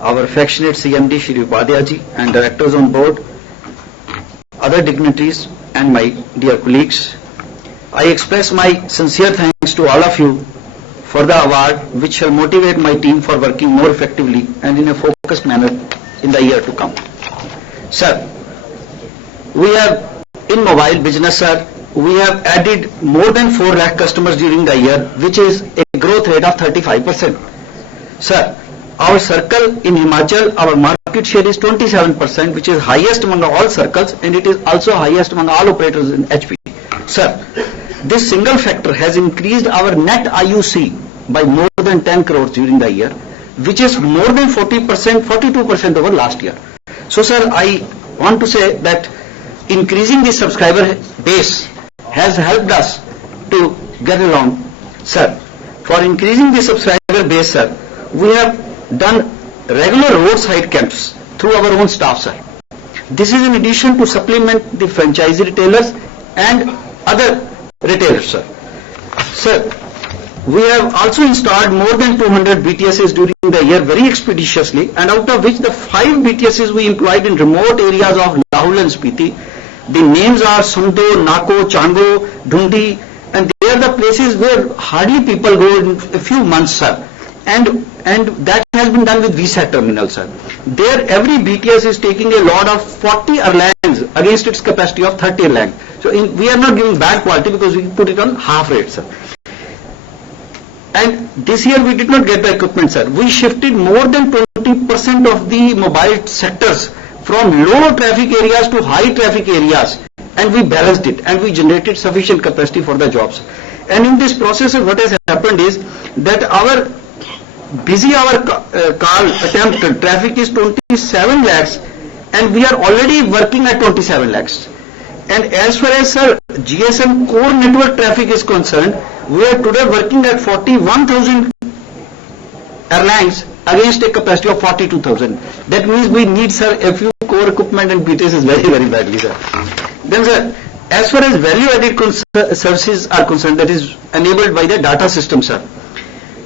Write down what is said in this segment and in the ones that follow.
our affectionate CMD Shri Upadhyay ji and directors on board, other dignitaries and my dear colleagues, I express my sincere thanks to all of you for the award which shall motivate my team for working more effectively and in a focused manner in the year to come. Sir, we have in mobile business, sir, we have added more than 4 lakh customers during the year, which is a growth rate of 35%. Sir, our circle in Himachal, our market share is 27%, which is highest among all circles, and it is also highest among all operators in HP. Sir, this single factor has increased our net IUC by more than 10 crores during the year, which is more than 40%, 42% over last year. So, sir, I want to say that increasing the subscriber base has helped us to get along. Sir, for increasing the subscriber base, sir, we have done regular roadside camps through our own staff, sir. This is in addition to supplement the franchisee retailers and other retailers, sir. Sir, we have also installed more than 200 BTSs during the year very expeditiously, and out of which the 5 BTSs we employed in remote areas of Lahul and Spiti. The names are Sundo, Nako, Chango, Dhundi, and they are the places where hardly people go in a few months, sir. And that has been done with VSAT terminal, sir. There every BTS is taking a load of 40 airlines against its capacity of 30 airlines. So we are not giving bad quality because we put it on half rate, sir. And this year we did not get the equipment, sir. We shifted more than 20% of the mobile sectors from low traffic areas to high traffic areas, and we balanced it and we generated sufficient capacity for the jobs. And in this process, what has happened is that our busy hour call attempt traffic is 27 lakhs, and we are already working at 27 lakhs. And as far as, sir, GSM core network traffic is concerned, we are today working at 41,000 airlines against a capacity of 42,000. That means we need, sir, a few core equipment and BTS is very, very badly, sir. Then, sir, as far as value-added services are concerned, that is enabled by the data system, sir.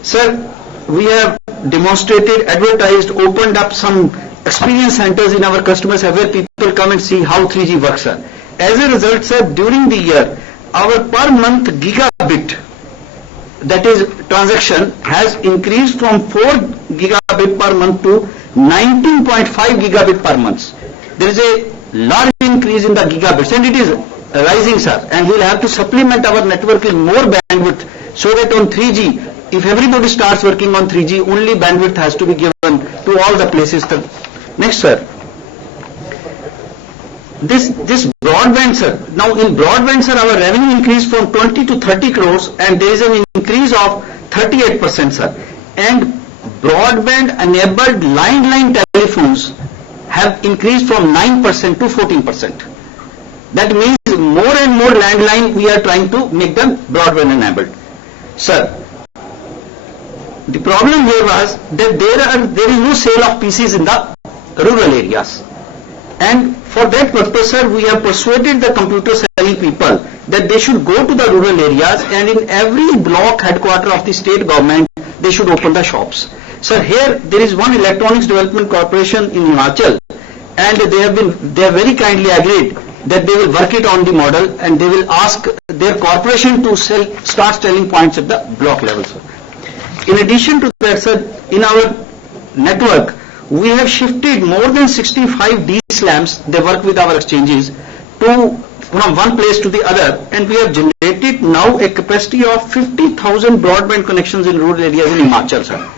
Sir, we have demonstrated, advertised, opened up some experience centers in our customers where people come and see how 3G works, sir. As a result, sir, during the year, our per month gigabit, that is transaction, has increased from 4 gigabit per month to 19.5 gigabit per month. There is a large increase in the gigabits, and it is rising, sir. And we will have to supplement our network with more bandwidth, so that on 3G, if everybody starts working on 3G, only bandwidth has to be given to all the places. Next, sir. This broadband, sir. Now in broadband, sir, our revenue increased from 20 to 30 crores, and there is an increase of 38%, sir. And broadband enabled line telephones have increased from 9% to 14%. That means more and more landline we are trying to make them broadband enabled. Sir, the problem here was that there is no sale of PCs in the rural areas. And for that purpose, sir, we have persuaded the computer selling people that they should go to the rural areas, and in every block headquarter of the state government, they should open the shops. Sir, here there is one electronics development corporation in Himachal, and they have very kindly agreed that they will work it on the model, and they will ask their corporation to start selling points at the block level, sir. In addition to that, sir, in our network, we have shifted more than 65 D-slams, they work with our exchanges, from one place to the other, and we have generated now a capacity of 50,000 broadband connections in rural areas in Himachal, sir.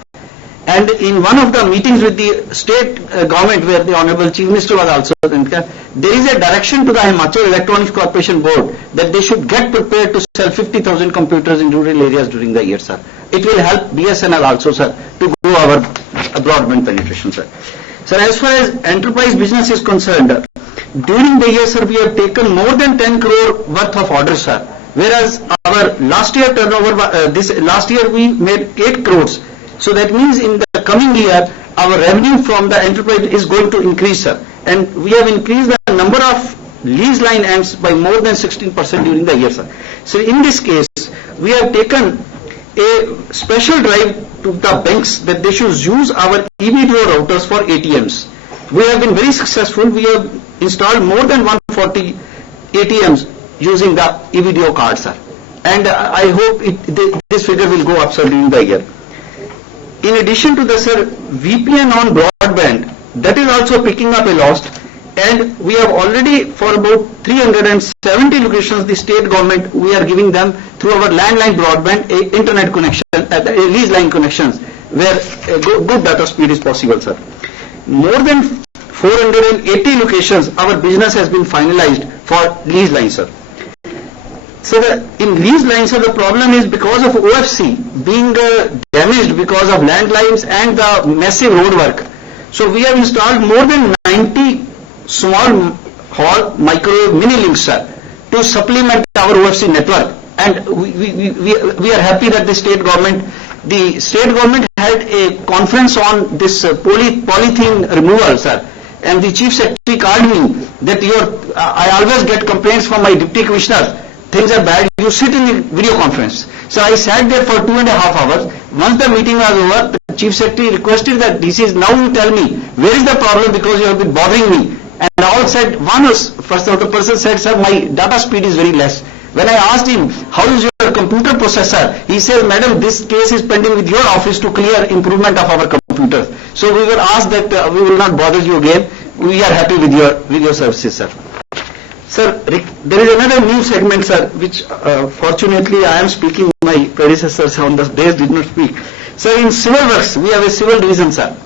And in one of the meetings with the state government, where the Honorable Chief Minister was also there is a direction to the Himachal Electronics Corporation Board that they should get prepared to sell 50,000 computers in rural areas during the year, sir. It will help BSNL also, sir, to grow our broadband penetration, sir. Sir, as far as enterprise business is concerned, during the year, sir, we have taken more than 10 crore worth of orders, sir. Whereas our last year turnover, last year we made 8 crores. So that means in the coming year, our revenue from the enterprise is going to increase, sir. And we have increased the number of lease line ends by more than 16% during the year, sir. So in this case, we have taken a special drive to the banks that they should use our EVDO routers for ATMs. We have been very successful. We have installed more than 140 ATMs using the EVDO cards, sir. And I hope this figure will go up, sir, during the year. In addition to the, sir, VPN on broadband, that is also picking up a lot. And we have already, for about 370 locations, the state government, we are giving them through our landline broadband a internet connection, lease line connections, where good data speed is possible, sir. More than 480 locations, our business has been finalized for lease line, sir. So in lease lines, sir, the problem is because of OFC being damaged because of landlines and the massive road work. So we have installed more than 90 small hall microwave mini links, sir, to supplement our OFC network. And we are happy that the state government had a conference on this polythene removal, sir. And the chief secretary called me that I always get complaints from my deputy commissioner. Things are bad, you sit in the video conference. So I sat there for 2.5 hours. Once the meeting was over, the chief secretary requested that now you tell me, where is the problem because you have been bothering me. And all said, first of the person said, sir, my data speed is very less. When I asked him, how is your computer processor? He said, madam, this case is pending with your office to clear improvement of our computers. So we were asked that we will not bother you again. We are happy with your services, sir. Sir, there is another new segment, sir, which fortunately I am speaking, my predecessors on the days did not speak. Sir, in civil works, we have a civil division, sir.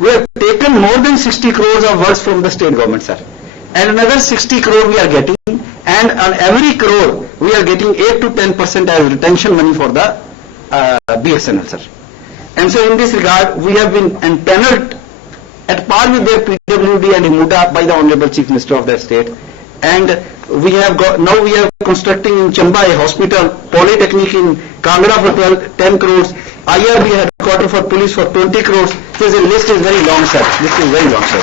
We have taken more than 60 crores of works from the state government, sir. And another 60 crore we are getting, and on every crore we are getting 8 to 10% as retention money for the BSNL, sir. And so in this regard, we have been empaneled at par with their PWD and IMUDA by the Honorable Chief Minister of that state. And we have constructing in Chamba a hospital, Polytechnic in Kangra for 10 crores, IRB headquarters for police for 20 crores. So the list is very long, sir. List is very long, sir.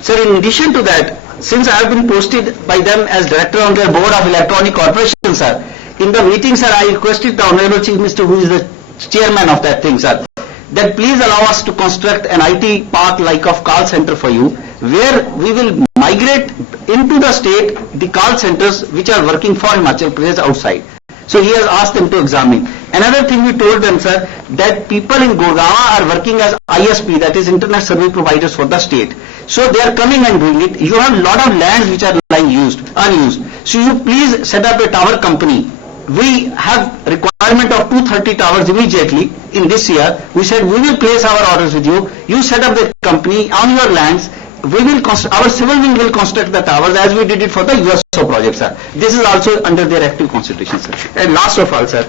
Sir, in addition to that, since I have been posted by them as director on their board of electronic corporation, sir, in the meeting, sir, I requested the Honorable Chief Minister, who is the chairman of that thing, sir, that please allow us to construct an IT park like of call center for you, where we will migrate into the state the call centers which are working for Himachal Pradesh outside. So he has asked them to examine. Another thing we told them, sir, that people in Gurgaon are working as ISP, that is Internet Service Providers for the state. So they are coming and doing it. You have a lot of lands which are lying unused. So you please set up a tower company. We have requirement of 230 towers immediately in this year. We said we will place our orders with you. You set up the company on your lands. We will our civil wing will construct the towers as we did it for the USO project, sir. This is also under their active consideration, sir. And last of all, sir,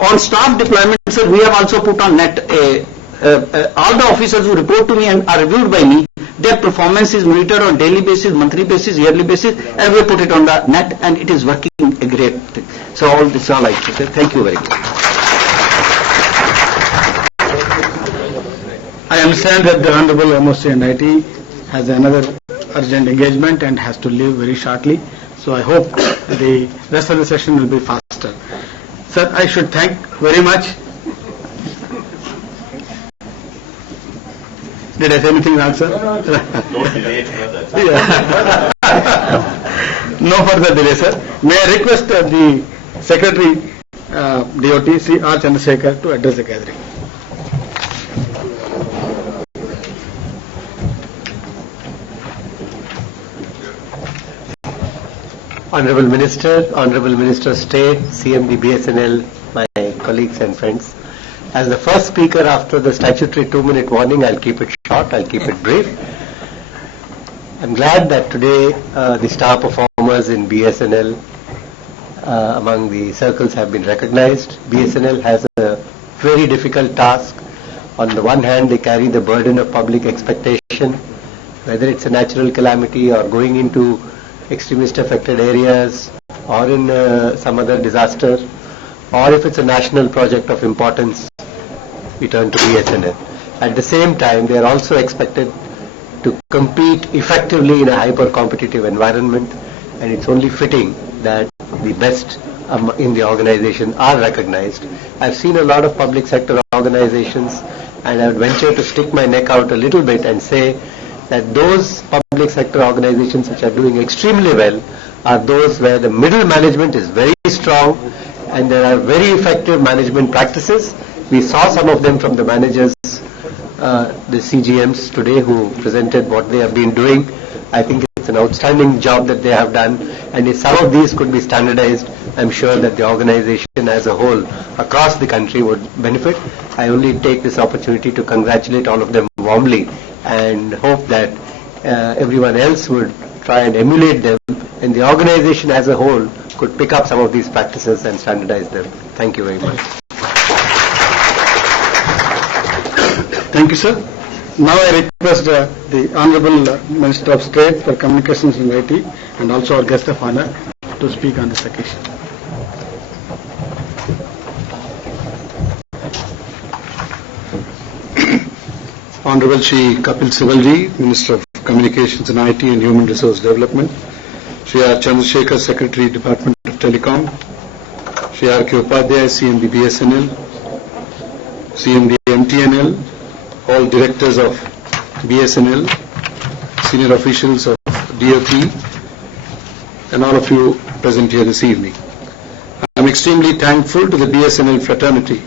on staff deployment, sir, we have also put on net all the officers who report to me and are reviewed by me. Their performance is monitored on daily basis, monthly basis, yearly basis, and we put it on the net, and it is working a great thing. So all this all I say. Thank you very much. I understand that the Honorable MOC and IT has another urgent engagement and has to leave very shortly. So I hope the rest of the session will be faster. Sir, I should thank very much. Did I say anything wrong, sir? No delay further. No further delay, sir. May I request the Secretary DOT, C. R. Chandrasekhar, to address the gathering. Honorable Minister of State, CMD BSNL, my colleagues and friends. As the first speaker after the statutory 2-minute warning, I'll keep it short, I'll keep it brief. I'm glad that today the star performers in BSNL among the circles have been recognized. BSNL has a very difficult task. On the one hand, they carry the burden of public expectation, whether it's a natural calamity or going into extremist affected areas or in some other disaster, or if it's a national project of importance, we turn to BSNL. At the same time, they are also expected to compete effectively in a hyper-competitive environment, and it's only fitting that the best in the organization are recognized. I've seen a lot of public sector organizations, and I would venture to stick my neck out a little bit and say that those public sector organizations which are doing extremely well are those where the middle management is very strong and there are very effective management practices. We saw some of them from the managers, the CGMs today, who presented what they have been doing. I think it's an outstanding job that they have done, and if some of these could be standardized, I'm sure that the organization as a whole across the country would benefit. I only take this opportunity to congratulate all of them warmly and hope that everyone else would try and emulate them, and the organization as a whole could pick up some of these practices and standardize them. Thank you very much. Thank you, sir. Now I request the Honorable Minister of State for Communications and IT and also our guest of honor to speak on this occasion. Honorable Shri Kapilsib, Minister of Communications and IT and Human Resource Development, Shri R. Chandrasekhar, Secretary, Department of Telecom, Shri R. K. Upadhyay, CMD BSNL, CMD MTNL, all directors of BSNL, senior officials of DOT, and all of you present here this evening. I am extremely thankful to the BSNL fraternity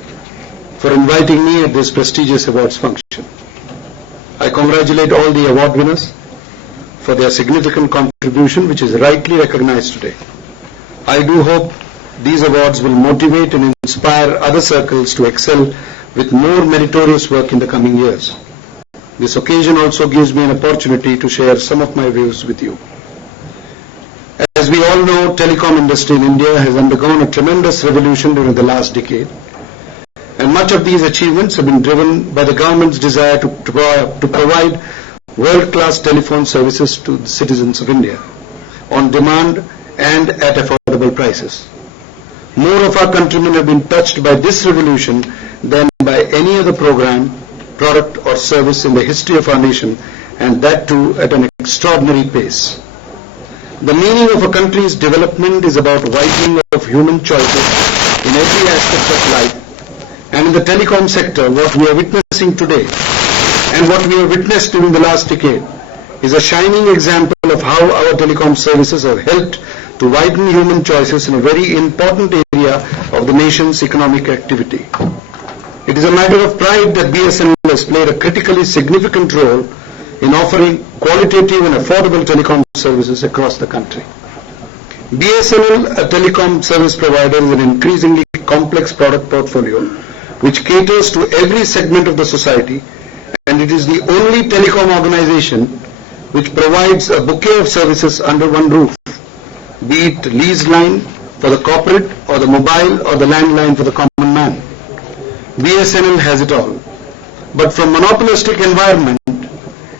for inviting me at this prestigious awards function. I congratulate all the award winners for their significant contribution, which is rightly recognized today. I do hope these awards will motivate and inspire other circles to excel with more meritorious work in the coming years. This occasion also gives me an opportunity to share some of my views with you. As we all know, telecom industry in India has undergone a tremendous revolution during the last decade, and much of these achievements have been driven by the government's desire to provide world-class telephone services to the citizens of India on demand and at affordable prices. More of our countrymen have been touched by this revolution than by any other program, product or service in the history of our nation, and that too at an extraordinary pace. The meaning of a country's development is about widening of human choices in every aspect of life, and in the telecom sector, what we are witnessing today and what we have witnessed during the last decade is a shining example of how our telecom services have helped to widen human choices in a very important area of the nation's economic activity. It is a matter of pride that BSNL has played a critically significant role in offering qualitative and affordable telecom services across the country. BSNL, a telecom service provider, is an increasingly complex product portfolio which caters to every segment of the society, and it is the only telecom organization which provides a bouquet of services under one roof, be it leased line for the corporate or the mobile or the landline for the common man. BSNL has it all. But from monopolistic environment,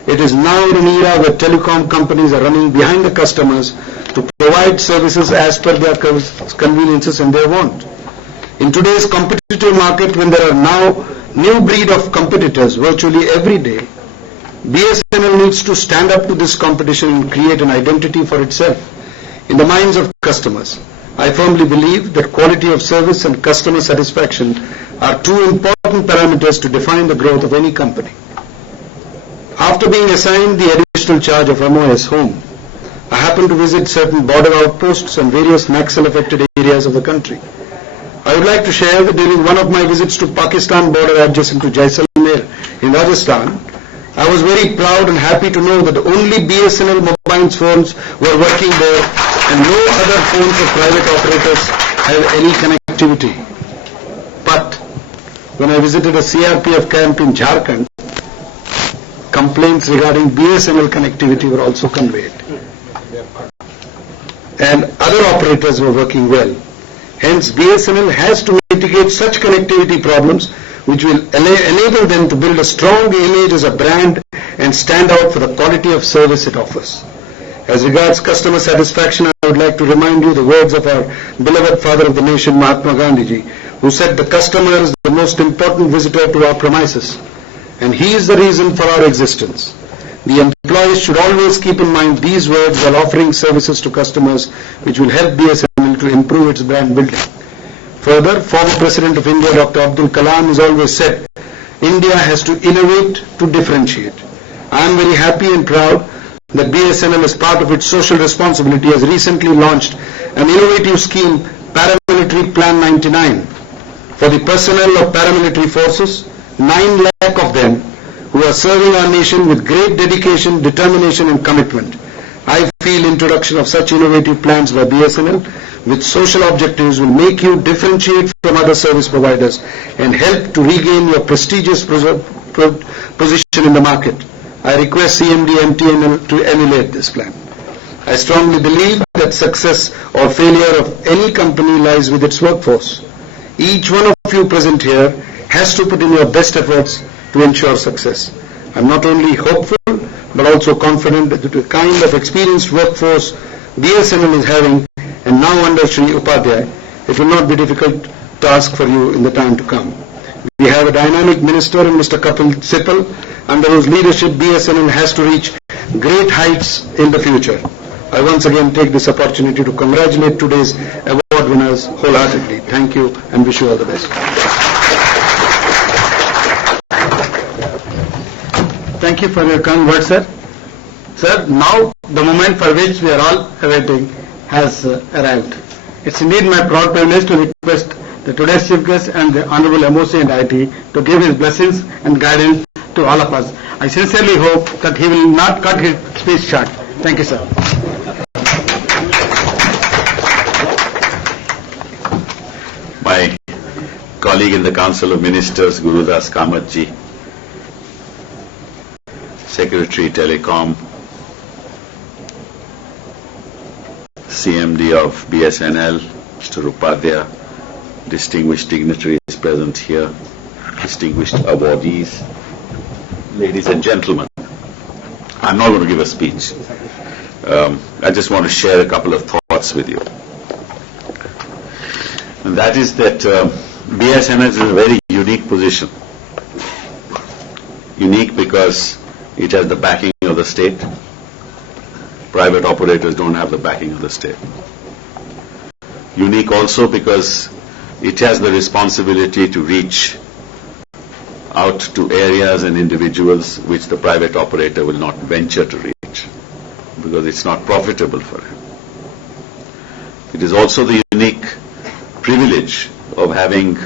it is now in an era where telecom companies are running behind the customers to provide services as per their conveniences and their want. In today's competitive market, when there are now new breed of competitors virtually every day, BSNL needs to stand up to this competition and create an identity for itself in the minds of customers. I firmly believe that quality of service and customer satisfaction are two important parameters to define the growth of any company. After being assigned the additional charge of MOS home, I happened to visit certain border outposts and various Naxal-affected areas of the country. I would like to share that during one of my visits to Pakistan border adjacent to Jaisalmer in Rajasthan, I was very proud and happy to know that only BSNL mobile phones were working there and no other phones of private operators have any connectivity. But when I visited a CRPF camp in Jharkhand, complaints regarding BSNL connectivity were also conveyed. And other operators were working well. Hence, BSNL has to mitigate such connectivity problems which will enable them to build a strong image as a brand and stand out for the quality of service it offers. As regards customer satisfaction, I would like to remind you the words of our beloved father of the nation, Mahatma Gandhi ji, who said the customer is the most important visitor to our premises, and he is the reason for our existence. The employees should always keep in mind these words while offering services to customers, which will help BSNL to to improve its brand building. Further, former President of India, Dr. Abdul Kalam, has always said, India has to innovate to differentiate. I am very happy and proud that BSNL, as part of its social responsibility, has recently launched an innovative scheme, Paramilitary Plan 99, for the personnel of paramilitary forces, 9 lakh of them, who are serving our nation with great dedication, determination and commitment. I feel introduction of such innovative plans by BSNL with social objectives will make you differentiate from other service providers and help to regain your prestigious position in the market. I request CMD MTNL to emulate this plan. I strongly believe that success or failure of any company lies with its workforce. Each one of you present here has to put in your best efforts to ensure success. I am not only hopeful but also confident that the kind of experienced workforce BSNL is having, and now under Shri Upadhyay, it will not be a difficult task for you in the time to come. We have a dynamic minister in Mr. Kapilsib, under whose leadership BSNL has to reach great heights in the future. I once again take this opportunity to congratulate today's award winners wholeheartedly. Thank you and wish you all the best. Thank you for your kind words, sir. Sir, now the moment for which we are all awaiting has arrived. It's indeed my proud privilege to request the today's chief guest and the Honorable MOC and IT to give his blessings and guidance to all of us. I sincerely hope that he will not cut his speech short. Thank you, sir. My colleague in the Council of Ministers, Gurudas Kamatji, Secretary Telecom, CMD of BSNL, Mr. Upadhyay, distinguished dignitaries present here, distinguished awardees, ladies and gentlemen. I'm not going to give a speech. I just want to share a couple of thoughts with you. And that is that BSNL is in a very unique position. Unique because it has the backing of the state. Private operators don't have the backing of the state. Unique also because it has the responsibility to reach out to areas and individuals which the private operator will not venture to reach because it's not profitable for him. It is also the unique privilege of having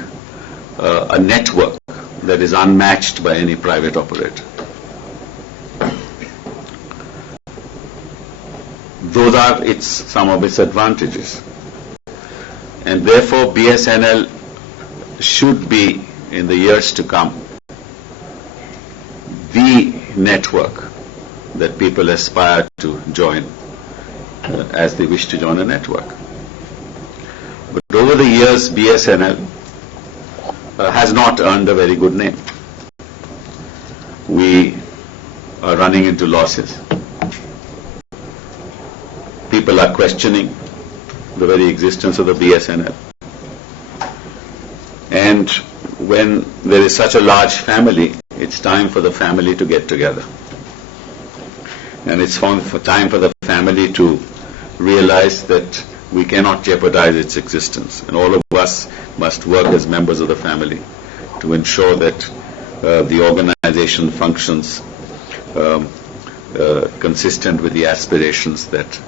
a network that is unmatched by any private operator. Those are some of its advantages. And therefore BSNL should be, in the years to come, the network that people aspire to join as they wish to join a network. But over the years, BSNL has not earned a very good name. We are running into losses. People are questioning the very existence of the BSNL. And when there is such a large family, it's time for the family to get together. And it's time for the family to realize that we cannot jeopardize its existence. And all of us must work as members of the family to ensure that the organization functions consistent with the aspirations that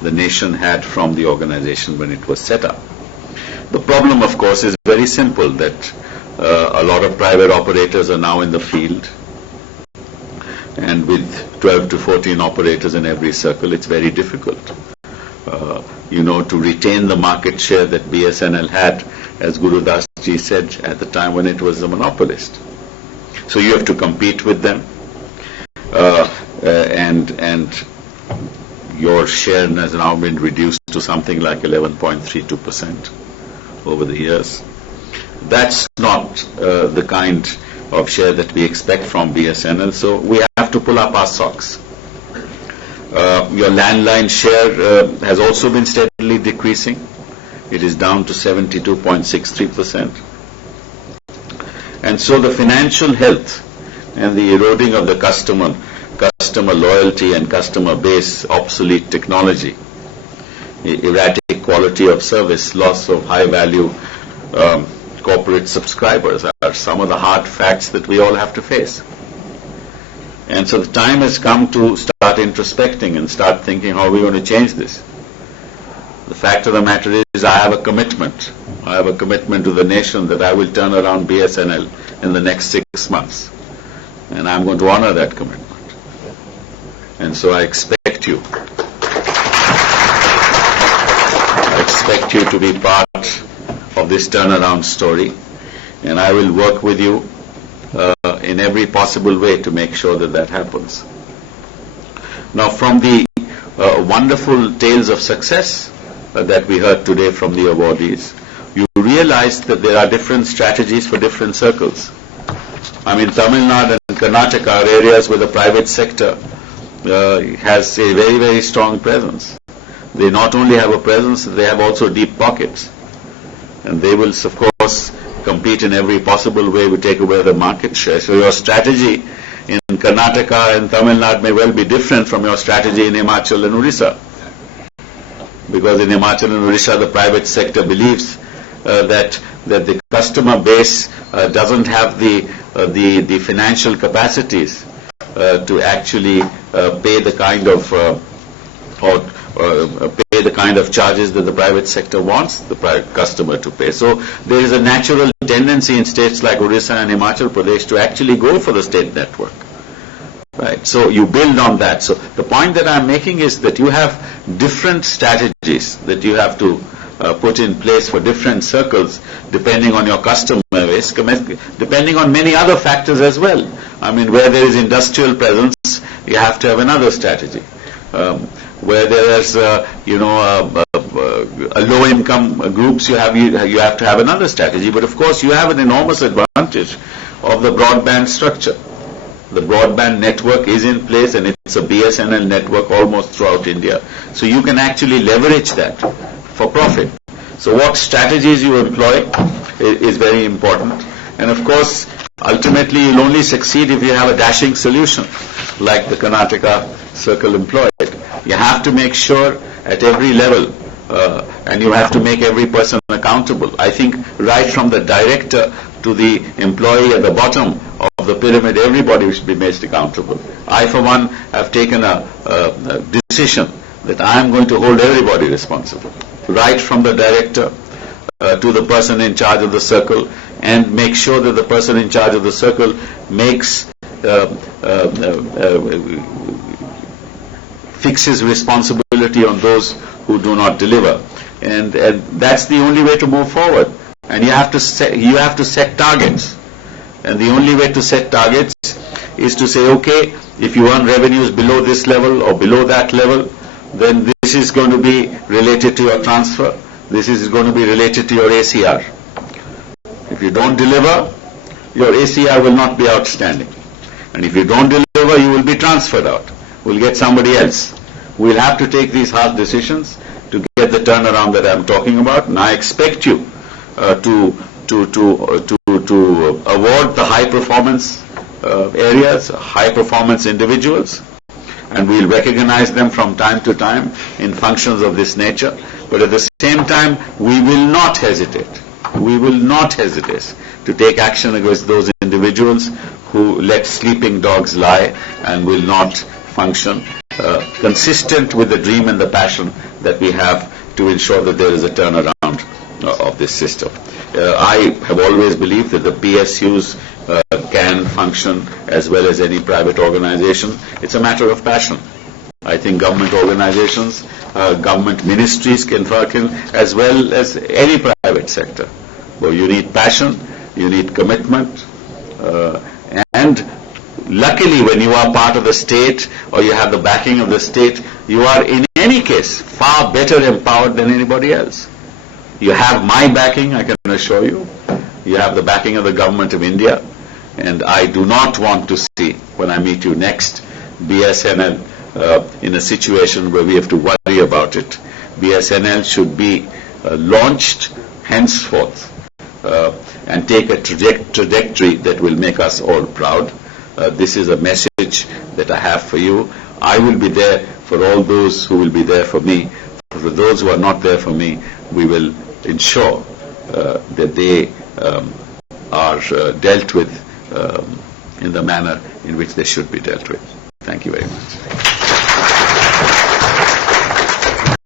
the nation had from the organization when it was set up. The problem, of course, is very simple, that a lot of private operators are now in the field, and with 12 to 14 operators in every circle, it's very difficult, to retain the market share that BSNL had, as Guru Das Ji said, at the time when it was a monopolist. So you have to compete with them, and your share has now been reduced to something like 11.32% over the years. That's not the kind of share that we expect from BSNL, so we have to pull up our socks. Your landline share has also been steadily decreasing. It is down to 72.63%. And so the financial health and the eroding of the customer loyalty and customer base, obsolete technology, erratic quality of service, loss of high-value corporate subscribers are some of the hard facts that we all have to face. And so the time has come to start introspecting and start thinking how we're going to change this. The fact of the matter is I have a commitment. I have a commitment to the nation that I will turn around BSNL in the next 6 months. And I'm going to honor that commitment. And so I expect you. I expect you to be part of this turnaround story. And I will work with you in every possible way to make sure that that happens. Now, from the wonderful tales of success that we heard today from the awardees, you realize that there are different strategies for different circles. I mean, Tamil Nadu and Karnataka are areas where the private sector has a very, very strong presence. They not only have a presence, they have also deep pockets. And they will, of course, compete in every possible way to take away the market share. So your strategy in Karnataka and Tamil Nadu may well be different from your strategy in Himachal and Orissa. Because in Himachal and Orissa, the private sector believes that the customer base doesn't have the financial capacities to actually pay the kind of charges that the private sector wants the private customer to pay. So there is a natural tendency in states like Orissa and Himachal Pradesh to actually go for the state network. Right. So you build on that. So the point that I'm making is that you have different strategies that you have to put in place for different circles depending on your customer base, depending on many other factors as well. I mean, where there is industrial presence, you have to have another strategy. Where there is, a low-income groups, you have to have another strategy. But of course, you have an enormous advantage of the broadband structure. The broadband network is in place, and it's a BSNL network almost throughout India. So you can actually leverage that for profit. So what strategies you employ is very important. And of course, ultimately, you'll only succeed if you have a dashing solution, like the Karnataka circle employed. You have to make sure at every level, and you have to make every person accountable. I think right from the director to the employee at the bottom of the pyramid, everybody should be made accountable. I, for one, have taken a decision that I am going to hold everybody responsible, right from the director to the person in charge of the circle, and make sure that the person in charge of the circle fixes responsibility on those who do not deliver, and that's the only way to move forward. And you have to set targets, and the only way to set targets is to say, okay, if you earn revenues below this level or below that level, then this is going to be related to your transfer. This is going to be related to your ACR. If you don't deliver, your ACR will not be outstanding. And if you don't deliver, you will be transferred out. We'll get somebody else. We'll have to take these hard decisions to get the turnaround that I'm talking about. And I expect you to award the high performance areas, high performance individuals, and we'll recognize them from time to time in functions of this nature. But at the same time, we will not hesitate. We will not hesitate to take action against those individuals who let sleeping dogs lie and will not function consistent with the dream and the passion that we have to ensure that there is a turnaround of this system. I have always believed that the PSUs can function as well as any private organization. It's a matter of passion. I think government organizations, government ministries can function as well as any private sector. But you need passion, you need commitment, and luckily when you are part of the state or you have the backing of the state, you are in any case far better empowered than anybody else. You have my backing, I can assure you. You have the backing of the government of India, and I do not want to see, when I meet you next, BSNL in a situation where we have to worry about it. BSNL should be launched henceforth and take a trajectory that will make us all proud. This is a message that I have for you. I will be there for all those who will be there for me. with those who are not there for me, we will ensure that they are dealt with in the manner in which they should be dealt with. Thank you very much.